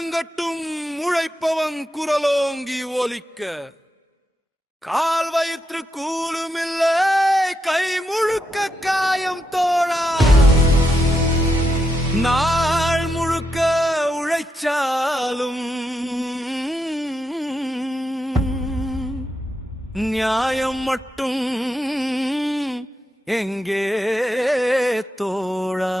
முழங்கட்டும் உழைப்பவன் குரலோங்கி ஒலிக்க. கால் வயிற்று கூலுமில்லை கை முழுக்க காயம் தோழா. நாள் முழுக்க உழைச்சாலும் நியாயம் மட்டும் எங்கே தோழா.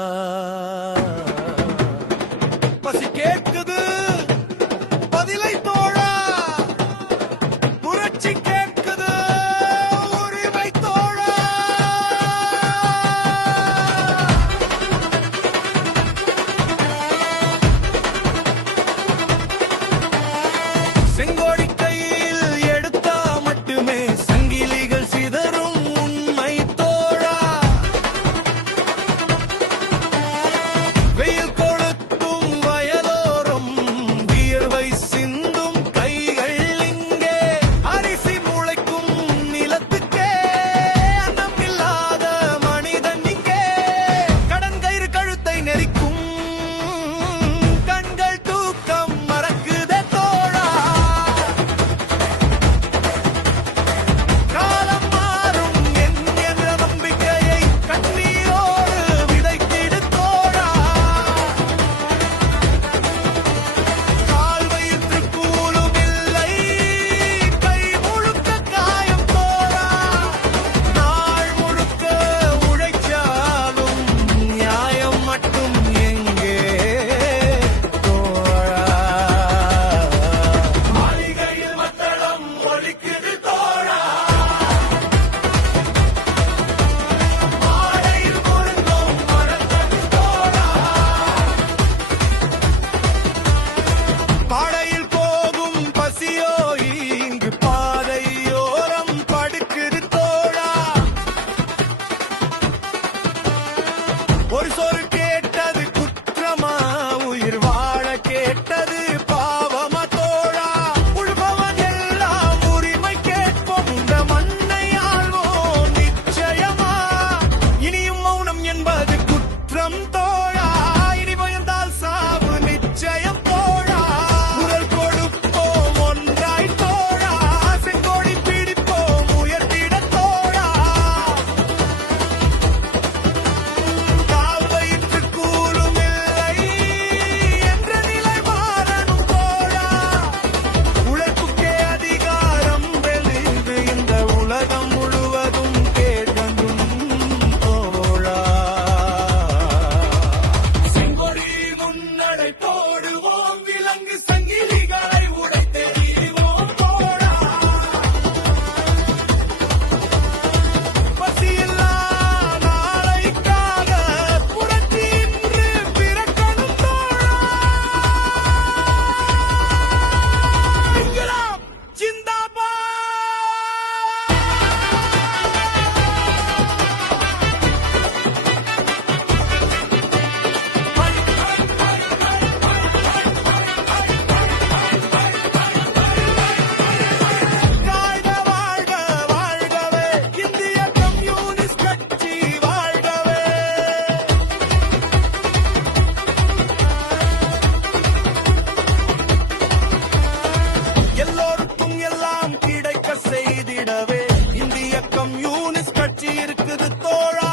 கம்யூனிஸ்ட் கட்சி இருக்குது தோழா.